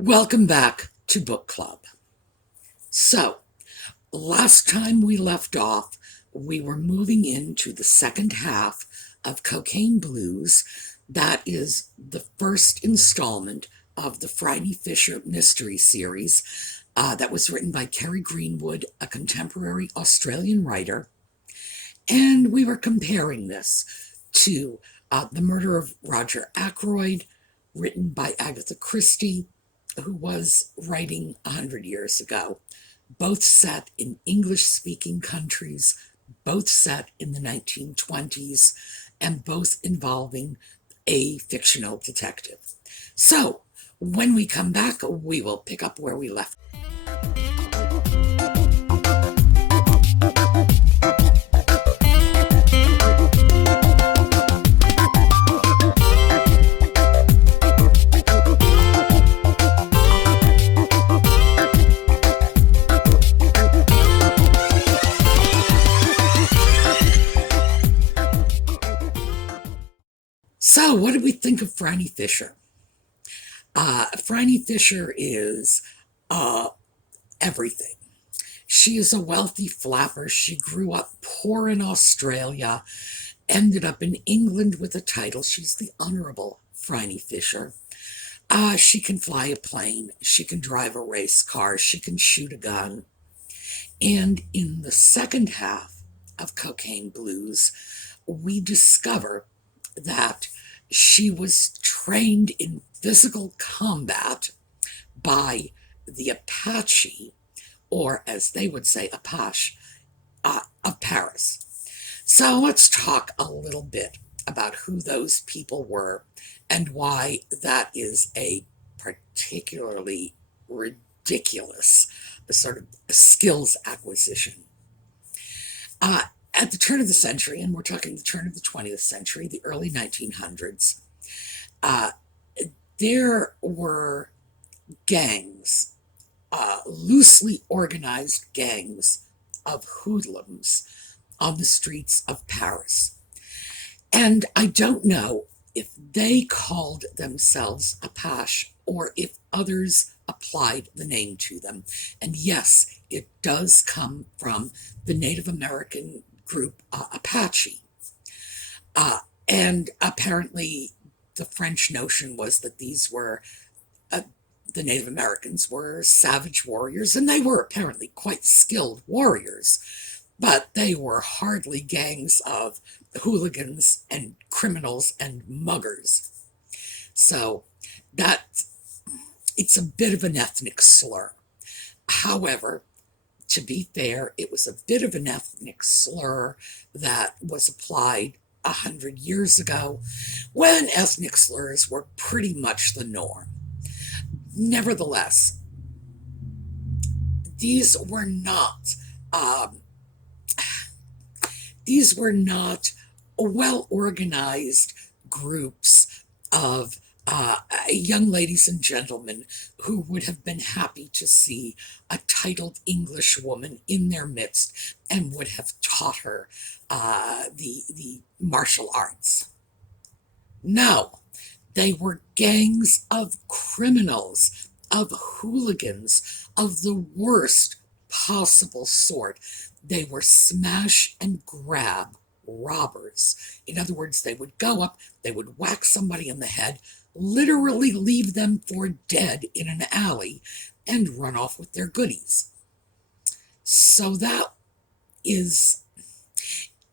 Welcome back to Book Club. So, last time we left off, we were moving into the second half of Cocaine Blues. That is the first installment of the Phryne Fisher mystery series that was written by Kerry Greenwood, a contemporary Australian writer. And we were comparing this to The Murder of Roger Ackroyd, written by Agatha Christie, who was writing 100 years ago, both set in English-speaking countries, both set in the 1920s, and both involving a fictional detective. So, when we come back, we will pick up where we left. So, what did we think of Phryne Fisher? Phryne Fisher is everything. She is a wealthy flapper. She grew up poor in Australia, ended up in England with a title. She's the Honorable Phryne Fisher. She can fly a plane. She can drive a race car. She can shoot a gun. And in the second half of Cocaine Blues, we discover that she was trained in physical combat by the Apache, or as they would say, Apache, of Paris. So let's talk a little bit about who those people were and why that is a particularly ridiculous sort of skills acquisition. At the turn of the century, and we're talking the turn of the 20th century, the early 1900s, there were gangs, loosely organized gangs of hoodlums on the streets of Paris. And I don't know if they called themselves Apache or if others applied the name to them. And yes, it does come from the Native American group Apache. And apparently the French notion was that these were, the Native Americans were savage warriors, and they were apparently quite skilled warriors, but they were hardly gangs of hooligans and criminals and muggers. So it's a bit of an ethnic slur. However, to be fair, it was a bit of an ethnic slur that was applied 100 years ago, when ethnic slurs were pretty much the norm. Nevertheless, these were not well-organized groups of young ladies and gentlemen who would have been happy to see a titled English woman in their midst and would have taught her the martial arts. No, they were gangs of criminals, of hooligans, of the worst possible sort. They were smash and grab robbers. In other words, they would go up, they would whack somebody in the head, literally leave them for dead in an alley, and run off with their goodies. So that is,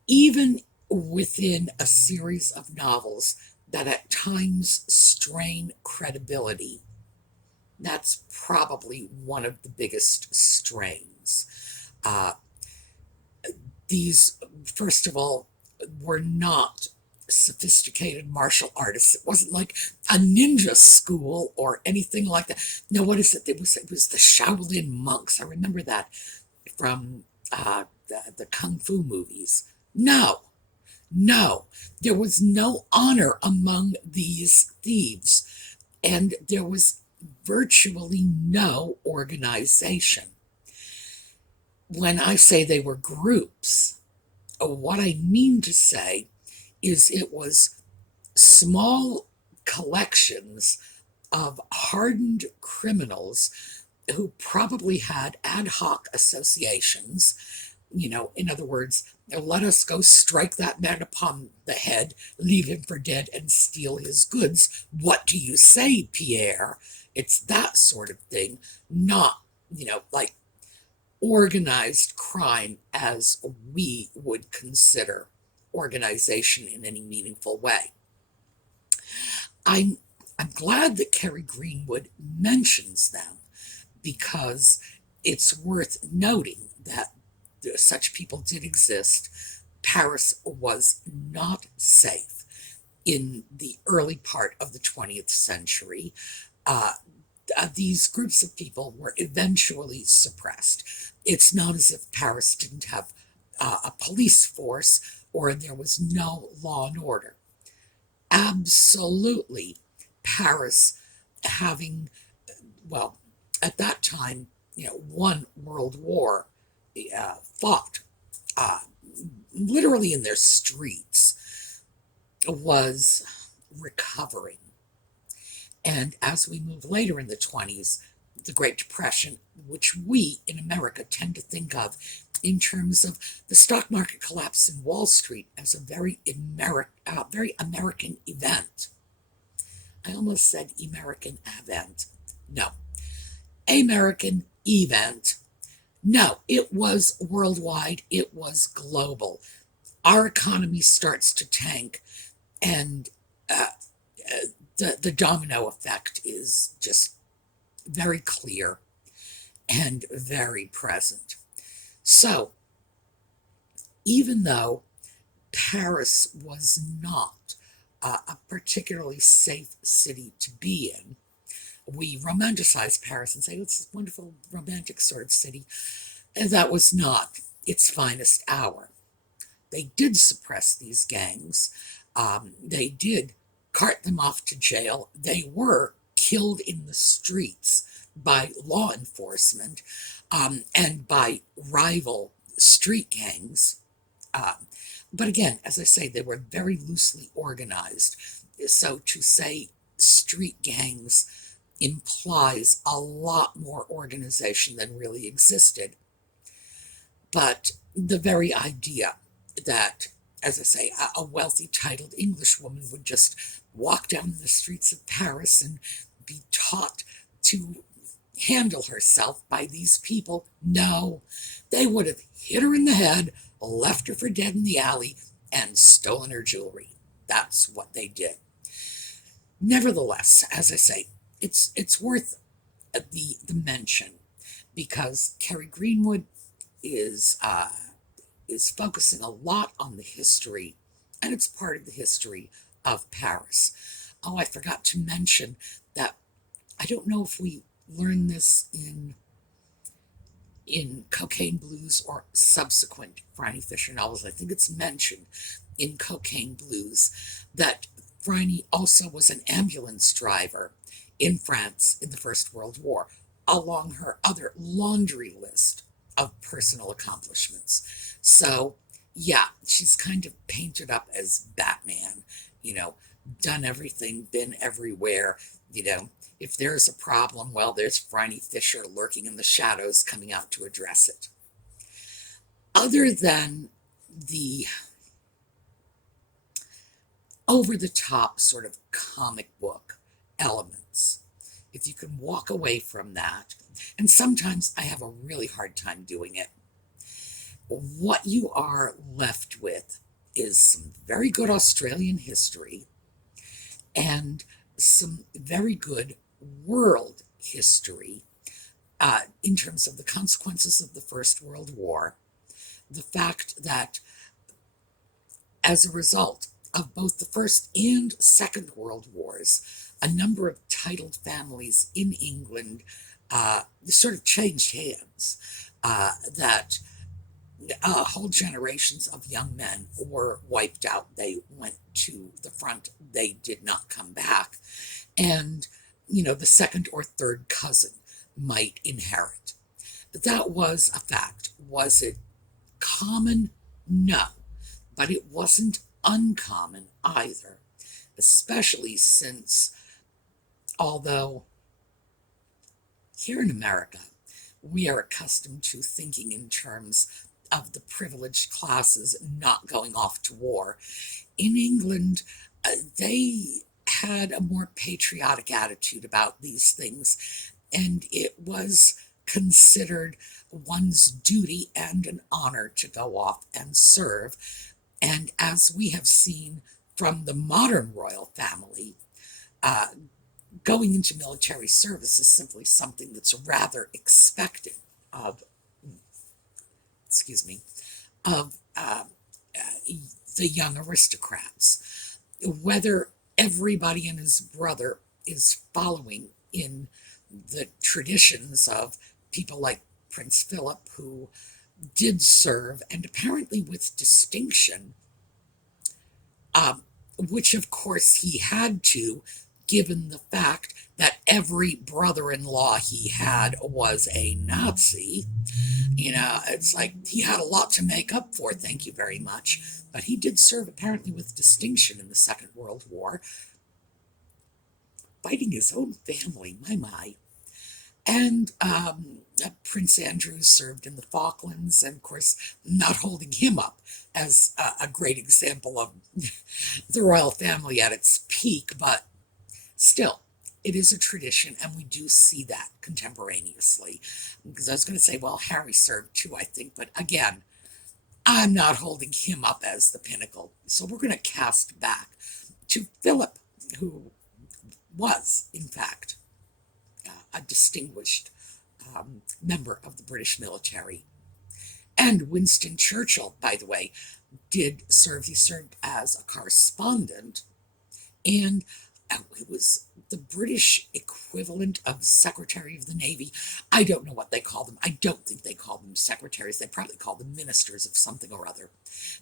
even within a series of novels that at times strain credibility, that's probably one of the biggest strains. These, first of all, were not sophisticated martial artists. It wasn't like a ninja school or anything like that. No, what is it? It was the Shaolin Monks. I remember that from the Kung Fu movies. No, there was no honor among these thieves, and there was virtually no organization. When I say they were groups, what I mean to say is it was small collections of hardened criminals who probably had ad hoc associations. In other words, let us go strike that man upon the head, leave him for dead, and steal his goods. What do you say, Pierre? It's that sort of thing, not, like organized crime as we would consider organization in any meaningful way. I'm glad that Kerry Greenwood mentions them, because it's worth noting that such people did exist. Paris was not safe in the early part of the 20th century. These groups of people were eventually suppressed. It's not as if Paris didn't have a police force or there was no law and order. Absolutely, Paris having, well, at that time, one world war fought literally in their streets, was recovering. And as we move later in the 20s, the Great Depression, which we in America tend to think of in terms of the stock market collapse in Wall Street as a very American event. I almost said American event. No. American event. No, it was worldwide. It was global. Our economy starts to tank, and the domino effect is just very clear and very present. So, even though Paris was not a particularly safe city to be in, we romanticize Paris and say, oh, it's this wonderful romantic sort of city. And that was not its finest hour. They did suppress these gangs. They did cart them off to jail. They were killed in the streets by law enforcement and by rival street gangs. But again, as I say, they were very loosely organized. So to say street gangs implies a lot more organization than really existed. But the very idea that, as I say, a wealthy, titled English woman would just walk down the streets of Paris and be taught to handle herself by these people, no, they would have hit her in the head, left her for dead in the alley, and stolen her jewelry. That's what they did. Nevertheless, as I say, it's worth the mention, because Kerry Greenwood is focusing a lot on the history, and it's part of the history of Paris. Oh, I forgot to mention that I don't know if we learned this in Cocaine Blues or subsequent Phryne Fisher novels. I think it's mentioned in Cocaine Blues that Phryne also was an ambulance driver in France in the First World War, along her other laundry list of personal accomplishments. So, yeah, she's kind of painted up as Batman, done everything, been everywhere, If there's a problem, well, there's Phryne Fisher lurking in the shadows, coming out to address it. Other than the over-the-top sort of comic book elements, if you can walk away from that, and sometimes I have a really hard time doing it, what you are left with is some very good Australian history and some very good world history in terms of the consequences of the First World War, the fact that as a result of both the First and Second World Wars, a number of titled families in England sort of changed hands, that whole generations of young men were wiped out. They went to the front. They did not come back. And, the second or third cousin might inherit. That was a fact. Was it common? No. But it wasn't uncommon either, especially since Although here in America, we are accustomed to thinking in terms of the privileged classes not going off to war. In England, they had a more patriotic attitude about these things, and it was considered one's duty and an honor to go off and serve. And as we have seen from the modern royal family, uh, going into military service is simply something that's rather expected of, excuse me, of the young aristocrats. Whether everybody and his brother is following in the traditions of people like Prince Philip, who did serve, and apparently with distinction, which of course he had to, given the fact that every brother-in-law he had was a Nazi. It's like he had a lot to make up for, thank you very much. But he did serve apparently with distinction in the Second World War, fighting his own family, my. And Prince Andrew served in the Falklands, and of course, not holding him up as a great example of the royal family at its peak, but still, it is a tradition, and we do see that contemporaneously. Because I was going to say, well, Harry served too, I think, but again, I'm not holding him up as the pinnacle. So we're going to cast back to Philip, who was, in fact, a distinguished member of the British military. And Winston Churchill, by the way, did serve. He served as a correspondent, and it was the British equivalent of Secretary of the Navy. I don't know what they call them. I don't think they call them secretaries. They probably call them ministers of something or other.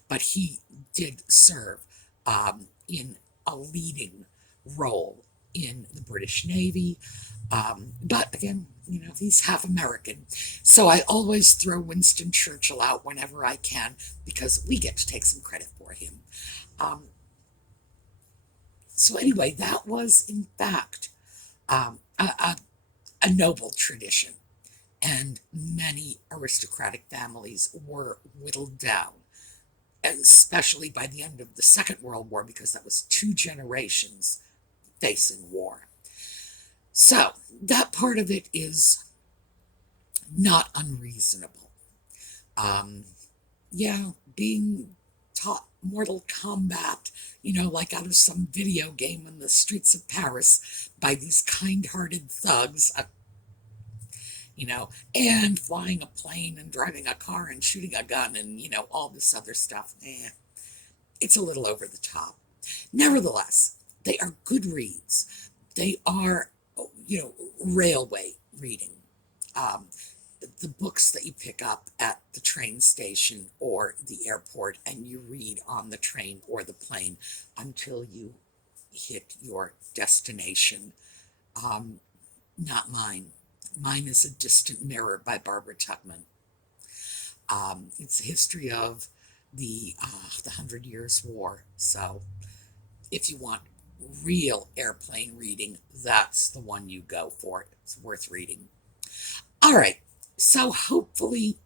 But he did serve in a leading role in the British Navy. But again, he's half American. So I always throw Winston Churchill out whenever I can because we get to take some credit for him. So anyway, that was, in fact, a noble tradition. And many aristocratic families were whittled down, especially by the end of the Second World War, because that was 2 generations facing war. So that part of it is not unreasonable. Being taught Mortal Kombat, like out of some video game in the streets of Paris by these kind-hearted thugs, and flying a plane and driving a car and shooting a gun and, all this other stuff. It's a little over the top. Nevertheless, they are good reads. They are, railway reading. The books that you pick up at the train station or the airport and you read on the train or the plane until you hit your destination. Not mine. Mine is A Distant Mirror by Barbara Tuchman. It's a history of the 100 Years' War. So if you want real airplane reading, that's the one you go for. It's worth reading. All right. So hopefully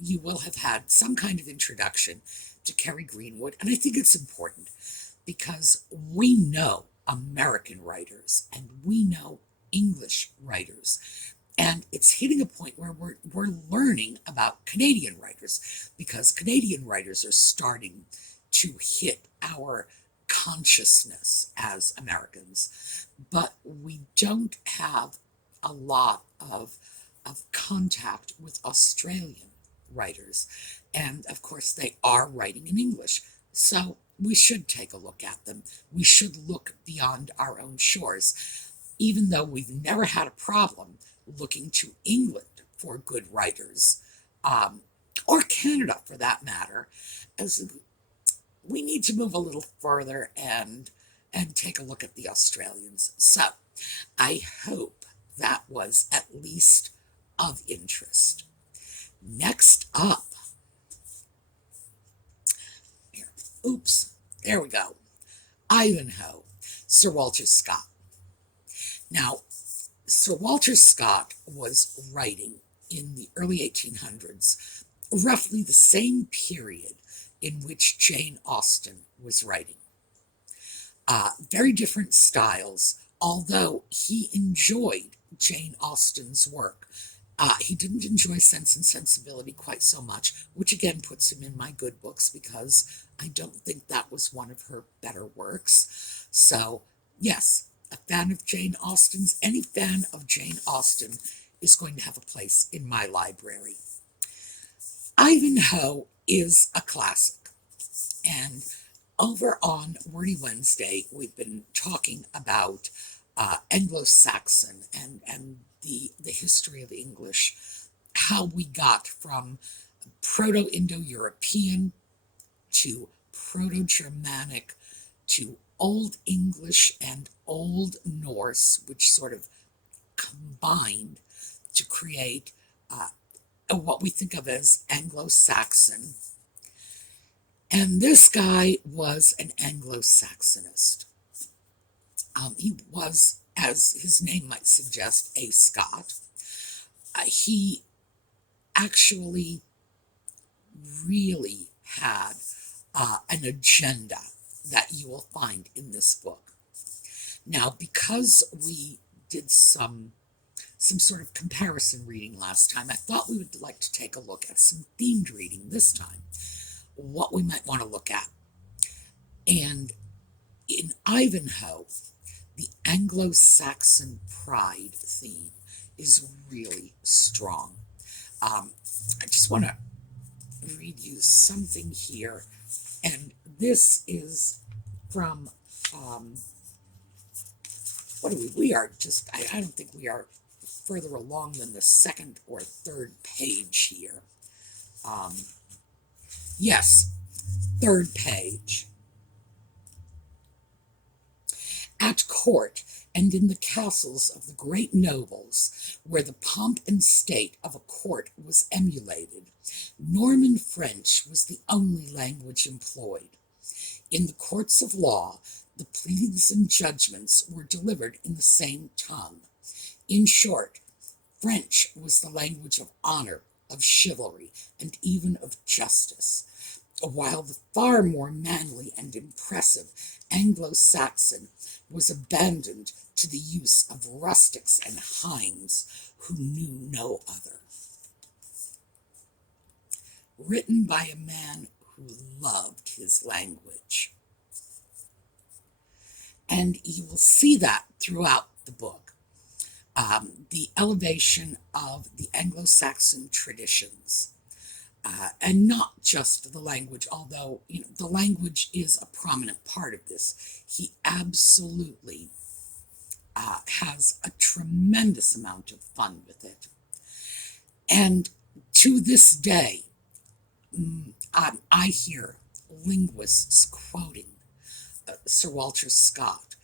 you will have had some kind of introduction to Kerry Greenwood. And I think it's important because we know American writers and we know English writers. And it's hitting a point where we're learning about Canadian writers because Canadian writers are starting to hit our consciousness as Americans. But we don't have a lot of contact with Australian writers. And of course, they are writing in English. So we should take a look at them. We should look beyond our own shores, even though we've never had a problem looking to England for good writers, or Canada for that matter, as we need to move a little further and take a look at the Australians. So I hope that was at least of interest. Next up, here, there we go. Ivanhoe, Sir Walter Scott. Now, Sir Walter Scott was writing in the early 1800s, roughly the same period in which Jane Austen was writing. Very different styles, although he enjoyed Jane Austen's work. He didn't enjoy Sense and Sensibility quite so much, which again puts him in my good books because I don't think that was one of her better works. So, yes, a fan of Jane Austen's, any fan of Jane Austen is going to have a place in my library. Ivanhoe is a classic, and over on Wordy Wednesday, we've been talking about Anglo-Saxon and the history of English, how we got from Proto-Indo-European to Proto-Germanic to Old English and Old Norse, which sort of combined to create what we think of as Anglo-Saxon. And this guy was an Anglo-Saxonist. He was, as his name might suggest, a Scot. He actually really had an agenda that you will find in this book. Now, because we did some sort of comparison reading last time, I thought we would like to take a look at some themed reading this time, what we might want to look at. And in Ivanhoe, the Anglo-Saxon pride theme is really strong. I just want to read you something here, and this is from, what are we are just, I don't think we are further along than the second or third page here. Yes, third page. At court and in the castles of the great nobles, where the pomp and state of a court was emulated, Norman French was the only language employed. In the courts of law, the pleadings and judgments were delivered in the same tongue. In short, French was the language of honor, of chivalry, and even of justice, while the far more manly and impressive Anglo-Saxon was abandoned to the use of rustics and hinds who knew no other. Written by a man who loved his language. And you will see that throughout the book. The elevation of the Anglo-Saxon traditions. And not just the language, although the language is a prominent part of this. He absolutely has a tremendous amount of fun with it. And to this day, I hear linguists quoting Sir Walter Scott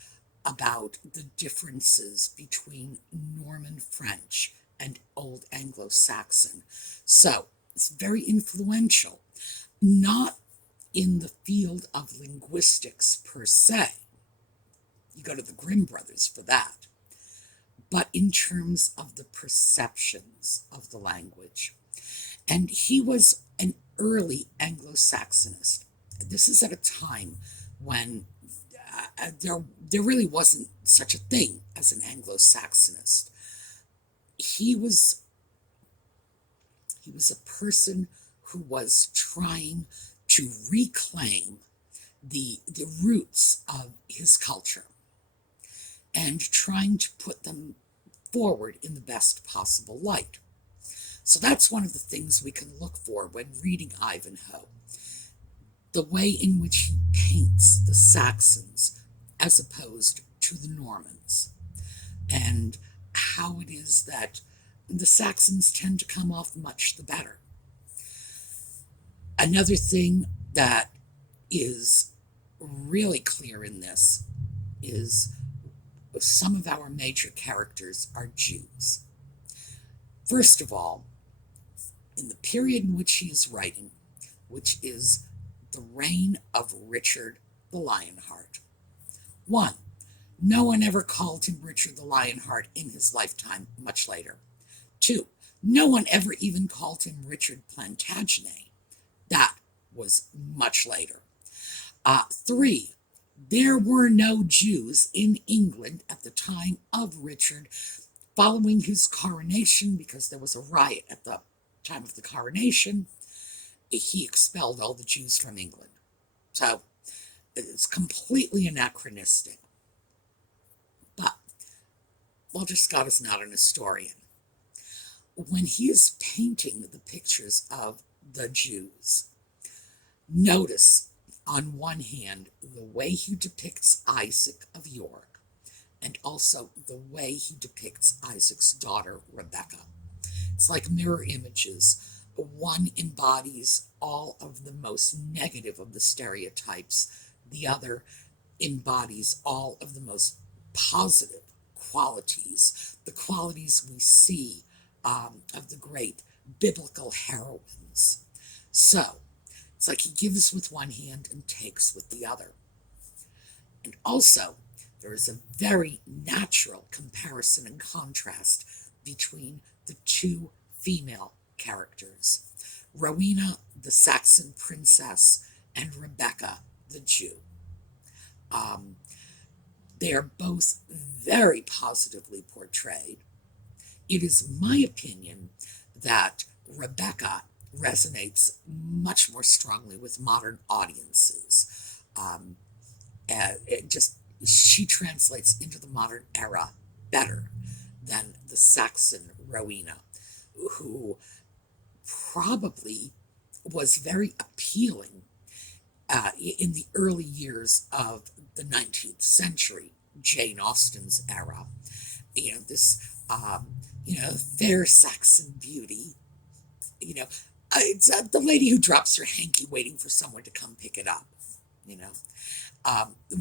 about the differences between Norman French and Old Anglo-Saxon. So, it's very influential, not in the field of linguistics per se. You go to the Grimm brothers for that. But in terms of the perceptions of the language. And he was an early Anglo-Saxonist. This is at a time when there really wasn't such a thing as an Anglo-Saxonist. He was a person who was trying to reclaim the roots of his culture and trying to put them forward in the best possible light. So that's one of the things we can look for when reading Ivanhoe. The way in which he paints the Saxons as opposed to the Normans, and how it is that the Saxons tend to come off much the better. Another thing that is really clear in this is some of our major characters are Jews. First of all, in the period in which he is writing, which is the reign of Richard the Lionheart. 1. No one ever called him Richard the Lionheart in his lifetime, much later. 2, no one ever even called him Richard Plantagenet. That was much later. 3, there were no Jews in England at the time of Richard following his coronation because there was a riot at the time of the coronation. He expelled all the Jews from England. So it's completely anachronistic. But Walter Scott is not an historian. When he is painting the pictures of the Jews, notice on one hand the way he depicts Isaac of York and also the way he depicts Isaac's daughter Rebecca. It's like mirror images. One embodies all of the most negative of the stereotypes. The other embodies all of the most positive qualities, the qualities we see of the great biblical heroines. So, it's like he gives with one hand and takes with the other. And also, there is a very natural comparison and contrast between the two female characters, Rowena, the Saxon princess, and Rebecca, the Jew. They are both very positively portrayed. It is my opinion that Rebecca resonates much more strongly with modern audiences. She translates into the modern era better than the Saxon Rowena, who probably was very appealing in the early years of the 19th century, Jane Austen's era. This fair Saxon beauty. It's the lady who drops her hanky waiting for someone to come pick it up.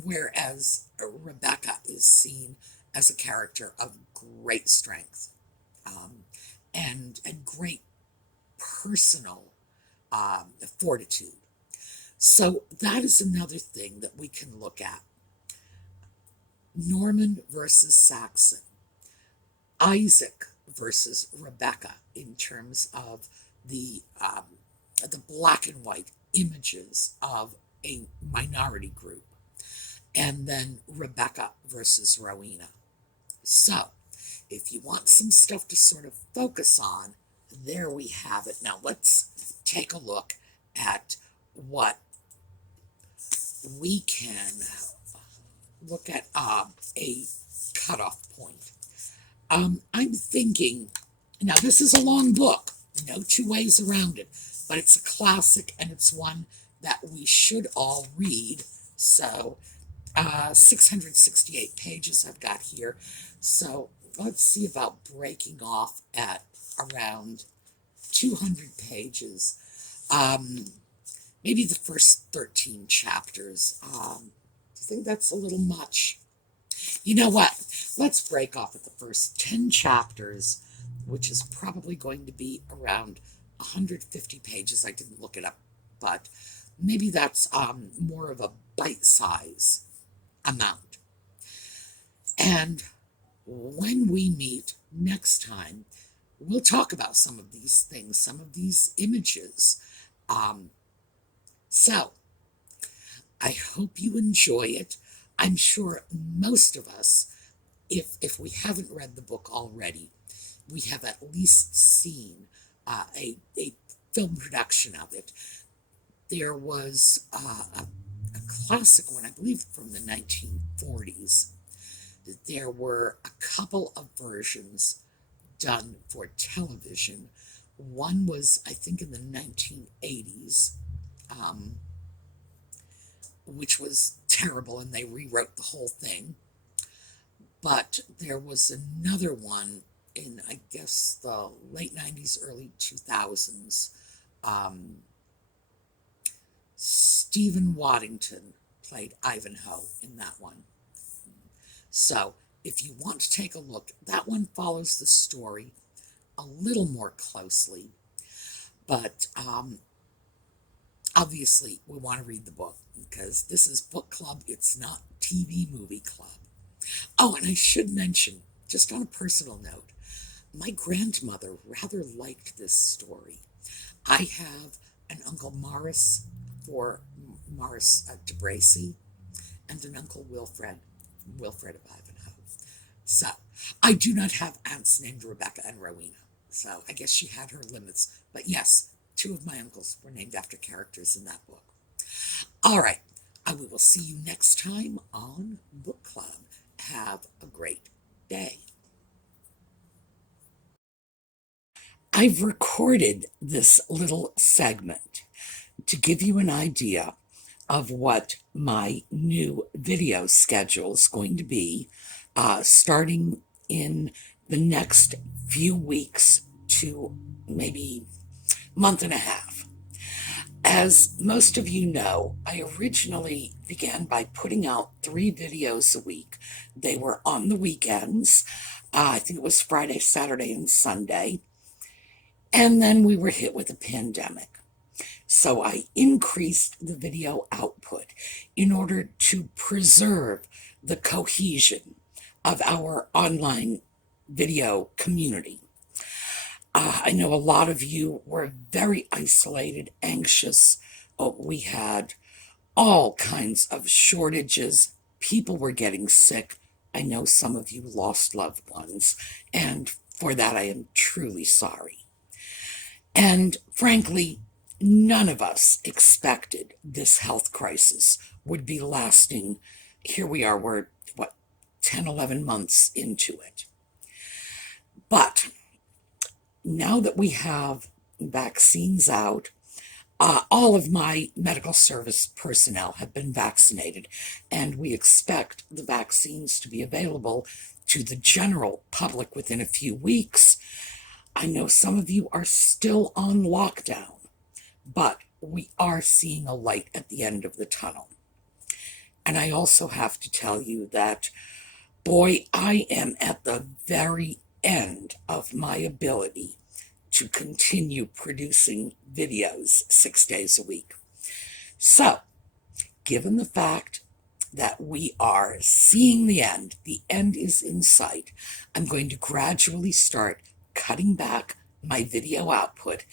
Whereas Rebecca is seen as a character of great strength and great personal fortitude. So that is another thing that we can look at. Norman versus Saxon. Isaac versus Rebecca in terms of the black and white images of a minority group. And then Rebecca versus Rowena. So, if you want some stuff to sort of focus on, there we have it. Now let's take a look at what we can look at a cutoff point. I'm thinking, now this is a long book, no two ways around it, but it's a classic and it's one that we should all read. So 668 pages I've got here. So let's see about breaking off at around 200 pages. Maybe the first 13 chapters. Do you think that's a little much? You know what? Let's break off at the first 10 chapters, which is probably going to be around 150 pages. I didn't look it up, but maybe that's more of a bite-size amount. And when we meet next time, we'll talk about some of these things, some of these images. So, I hope you enjoy it. I'm sure most of us, if we haven't read the book already, we have at least seen a film production of it. There was a classic one, I believe from the 1940s. There were a couple of versions done for television. One was, I think, in the 1980s, which was terrible, and they rewrote the whole thing. But there was another one in, I guess, the late 90s, early 2000s. Stephen Waddington played Ivanhoe in that one. So, if you want to take a look, that one follows the story a little more closely. But obviously, we want to read the book because this is book club. It's not TV movie club. Oh, and I should mention, just on a personal note, my grandmother rather liked this story. I have an Uncle Morris for Morris de Bracy, and an Uncle Wilfred of Ivanhoe. So I do not have aunts named Rebecca and Rowena. So I guess she had her limits. But yes, two of my uncles were named after characters in that book. All right. We will see you next time on Book Club. Have a great day. I've recorded this little segment to give you an idea of what my new video schedule is going to be, starting in the next few weeks to maybe month and a half. As most of you know, I originally began by putting out 3 videos a week. They were on the weekends. I think it was Friday, Saturday, and Sunday. And then we were hit with a pandemic. So I increased the video output in order to preserve the cohesion of our online video community. I know a lot of you were very isolated, anxious. We had all kinds of shortages. People were getting sick. I know some of you lost loved ones, and for that I am truly sorry. And frankly, none of us expected this health crisis would be lasting. Here we are, we're 10, 11 months into it. But now that we have vaccines out, all of my medical service personnel have been vaccinated, and we expect the vaccines to be available to the general public within a few weeks. I know some of you are still on lockdown, but we are seeing a light at the end of the tunnel. And I also have to tell you that, boy, I am at the very end of my ability to continue producing videos 6 days a week. So, given the fact that we are seeing the end is in sight, I'm going to gradually start cutting back my video output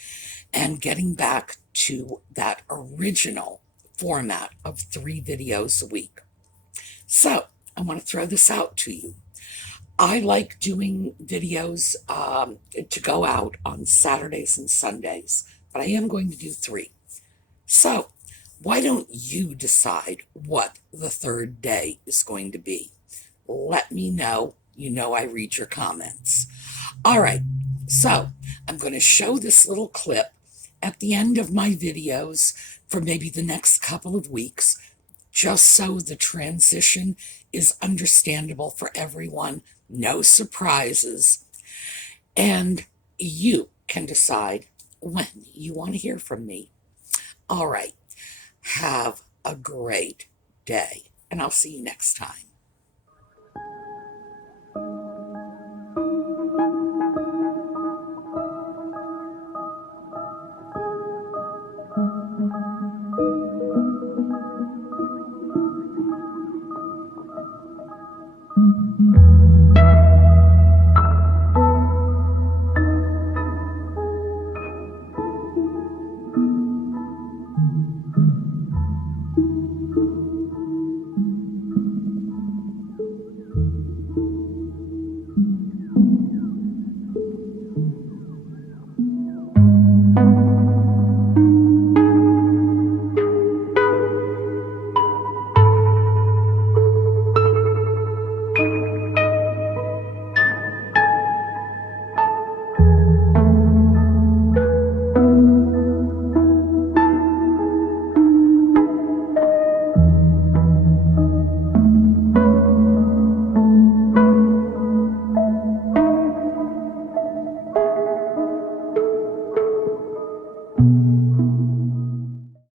and getting back to that original format of 3 videos a week. So, I want to throw this out to you. I like doing videos to go out on Saturdays and Sundays, but I am going to do 3. So, why don't you decide what the 3rd day is going to be? Let me know. You know I read your comments. All right, so I'm going to show this little clip at the end of my videos for maybe the next couple of weeks, just so the transition is understandable for everyone. No surprises. And you can decide when you want to hear from me. All right. Have a great day, and I'll see you next time.